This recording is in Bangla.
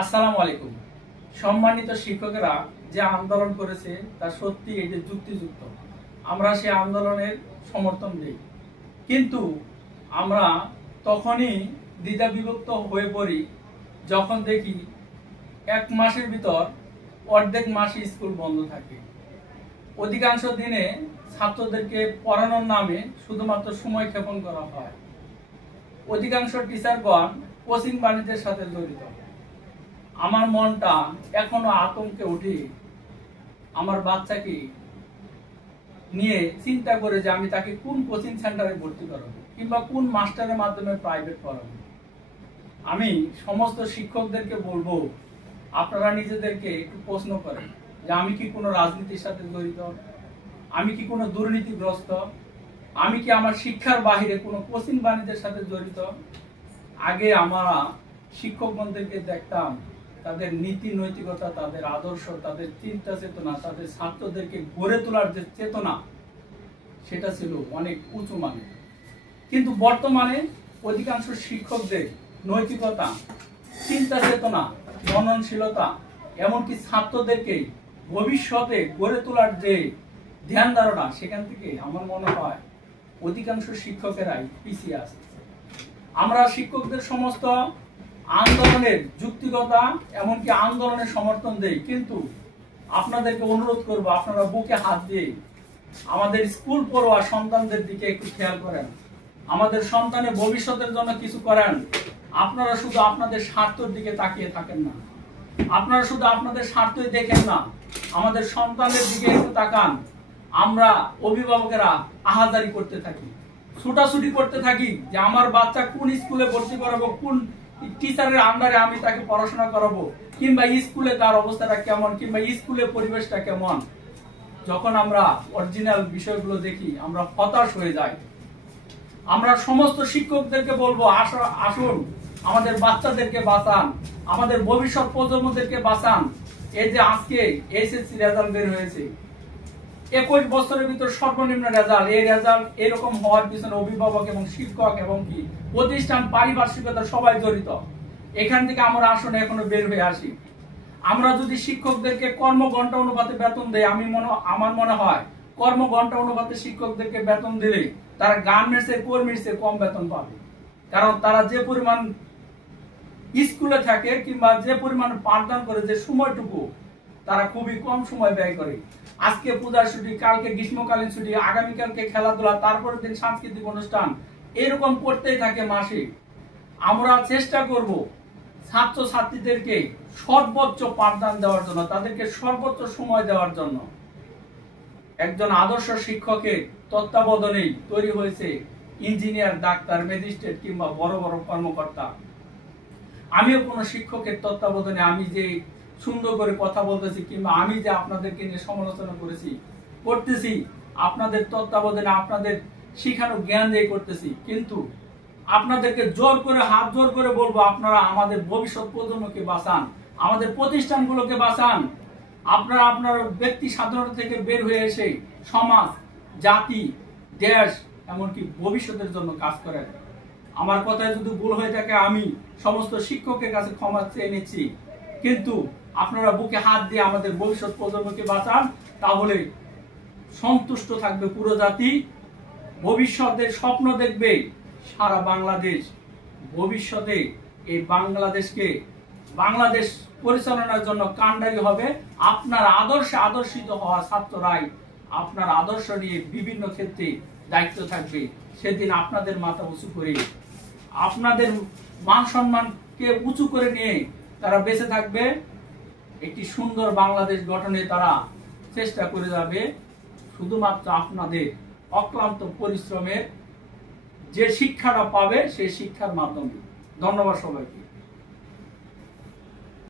আসসালামু আলাইকুম। সম্মানিত শিক্ষকেরা যে আন্দোলন করেছে তা সত্যি এটি যুক্তিযুক্ত। আমরা সেই আন্দোলনের সমর্থন দিই, কিন্তু আমরা তখনই দ্বিধাবিভক্ত হয়ে পড়ি যখন দেখি এক মাসের ভিতর অর্ধেক মাসে স্কুল বন্ধ থাকে। অধিকাংশ দিনে ছাত্রদেরকে পড়ানোর নামে শুধুমাত্র সময় ক্ষেপণ করা হয়। অধিকাংশ টিচারগণ কোচিং বাণিজ্যের সাথে জড়িত। আমার মনটা এখনো আতঙ্কে উঠে আমার বাচ্চাকে নিয়ে চিন্তা করে যে আমি তাকে কোন কোচিং সেন্টারে ভর্তি করাবো কিংবা কোন মাস্টারের মাধ্যমে প্রাইভেট পড়াবো। আমি সমস্ত শিক্ষকদেরকে বলবো, আপনারা নিজেদেরকে একটু প্রশ্ন করেন যে আমি কি কোনো রাজনীতির সাথে জড়িত, আমি কি কোনো দুর্নীতিগ্রস্ত, আমি কি আমার শিক্ষার বাহিরে কোনো কোচিং বাণিজ্যের সাথে জড়িত। আগে আমরা শিক্ষকগণদেরকে দেখতাম তাদের নীতি নৈতিকতা, তাদের আদর্শ, তাদের চিন্তা চেতনা, তাদের ছাত্রদেরকে গড়ে তোলার যে চেতনা, সেটা ছিল অনেক উঁচু মানের। কিন্তু বর্তমানে অধিকাংশ শিক্ষকদের নৈতিকতা, চিন্তা চেতনা, মননশীলতা, এমনকি ছাত্রদেরকে ভবিষ্যতে গড়ে তোলার যে ধ্যান ধারণা, সেখান থেকে আমার মনে হয় অধিকাংশ শিক্ষকেরাই পিছিয়ে আসছে। আমরা শিক্ষকদের সমস্ত আন্দোলনের যুক্তিকতা, এমনকি আন্দোলনের সমর্থন দেই, কিন্তু আপনাদেরকে অনুরোধ করব আপনারা বুকে হাত দিয়ে আমাদের স্কুল পড়ুয়া সন্তানদের দিকে একটু খেয়াল করেন, আমাদের সন্তানের ভবিষ্যতের জন্য কিছু করেন। আপনারা শুধু আপনাদের স্বার্থের দিকে তাকিয়ে থাকেন না, আপনারা শুধু আপনাদের স্বার্থই দেখেন না, আমাদের সন্তানের দিকে একটু তাকান। আমরা অভিভাবকেরা আহাজারি করতে থাকি, ছুটাছুটি করতে থাকি যে আমার বাচ্চা কোন স্কুলে ভর্তি করাবো, কোন টিচারের আন্ডারে আমি তাকে পড়াশোনা করাবো, কিংবা স্কুলে তার অবস্থাটা কেমন, কিংবা স্কুলের পরিবেশটা কেমন। যখন আমরা অরিজিনাল বিষয়গুলো দেখি আমরা হতাশ হয়ে যাই। আমরা সমস্ত শিক্ষকদেরকে বলবো, আসুন আমাদের বাচ্চাদেরকে বাঁচান, আমাদের ভবিষ্যৎ প্রজন্মদেরকে বাঁচান। এই যে আজকে এসএসসি রেজাল্ট বের হয়েছে, 21 বছরের ভিতর সর্বনিম্ন রেজাল্ট, এই রেজাল্ট এরকম হওয়ার পিছনে অভিভাবক এবং শিক্ষক এবং কি প্রতিষ্ঠান, পারিপার্শ্বিকতা সবাই জড়িত। এখান থেকে আমরা আসলে এখনো বের হয়ে আসি। আমরা যদি শিক্ষকদেরকে কর্মঘণ্টা অনুপাতে বেতন দেই, আমার মনে হয় কর্মঘণ্টা অনুপাতে শিক্ষকদেরকে বেতন দিলে তারা গার্মেন্টসের কর্মীর চেয়ে কম বেতন পাবে। কারণ তারা যে পরিমাণ স্কুলে থাকে কিংবা যে পরিমাণ পাঠদান করে, যে সময়টুকু তারা খুবই কম সময় ব্যয় করে। আজকে পূজার ছুটি, কালকে গ্রীষ্মকালীন ছুটি, আগামীকালকে খেলাধুলা, তারপরের দিন সাংস্কৃতিক অনুষ্ঠান, এরকম করতেই থাকে মাসে। আমরা চেষ্টা করব ছাত্র ছাত্রীদেরকে সর্বোচ্চ পাঠদান দেওয়ার জন্য, তাদেরকে সর্বোচ্চ সময় দেওয়ার জন্য। একজন আদর্শ শিক্ষকের তত্ত্বাবধানেই তৈরি হয়েছে ইঞ্জিনিয়ার, ডাক্তার, ম্যাজিস্ট্রেট কিংবা বড় বড় কর্মকর্তা। আমিও কোনো শিক্ষকের তত্ত্বাবধানে আমি যে সুন্দর করে কথা বলতেছি কিংবা আমি যে আপনাদেরকে নিয়ে সমালোচনা করতেছি, আপনাদের তত্ত্বাবধানে আপনাদের শিখানো জ্ঞান দিয়ে করতেছি, কিন্তু আপনাদেরকে জোর করে, হাত জোর করে বলবো, আপনারা আমাদের ভবিষ্যৎ প্রজন্মকে বাঁচান, আমাদের প্রতিষ্ঠানগুলোকে বাঁচান। আপনারা আপনার ব্যক্তি স্বাধীনতা থেকে বের হয়ে এসে সমাজ, জাতি, দেশ, এমনকি ভবিষ্যতের জন্য কাজ করেন। আমার কথায় যদি ভুল হয়ে থাকে আমি সমস্ত শিক্ষকের কাছে ক্ষমা চেয়ে নিচ্ছি, কিন্তু আপনারা বুকে হাত দিয়ে আমাদের ভবিষ্যৎ প্রজন্মকে বাঁচান, তাহলে সন্তুষ্ট থাকবে পুরো জাতি। ভবিষ্যতের স্বপ্ন দেখবে সারা বাংলাদেশ। ভবিষ্যতে এই বাংলাদেশ পরিচালনার জন্য কাণ্ডারি হবে আপনার আদর্শে আদর্শিত হওয়া ছাত্ররাই। আপনার আদর্শ নিয়ে বিভিন্ন ক্ষেত্রে দায়িত্ব থাকবে। সেদিন আপনাদের মাথা উঁচু করে, আপনাদের মান সম্মানকে উঁচু করে নিয়ে তারা বেঁচে থাকবে। একটি সুন্দর বাংলাদেশ গঠনে তারা চেষ্টা করে যাবে, শুধুমাত্র আপনাদের অক্লান্ত পরিশ্রমের যে শিক্ষাটা পাবে সেই শিক্ষার মাধ্যমে। ধন্যবাদ সবাইকে।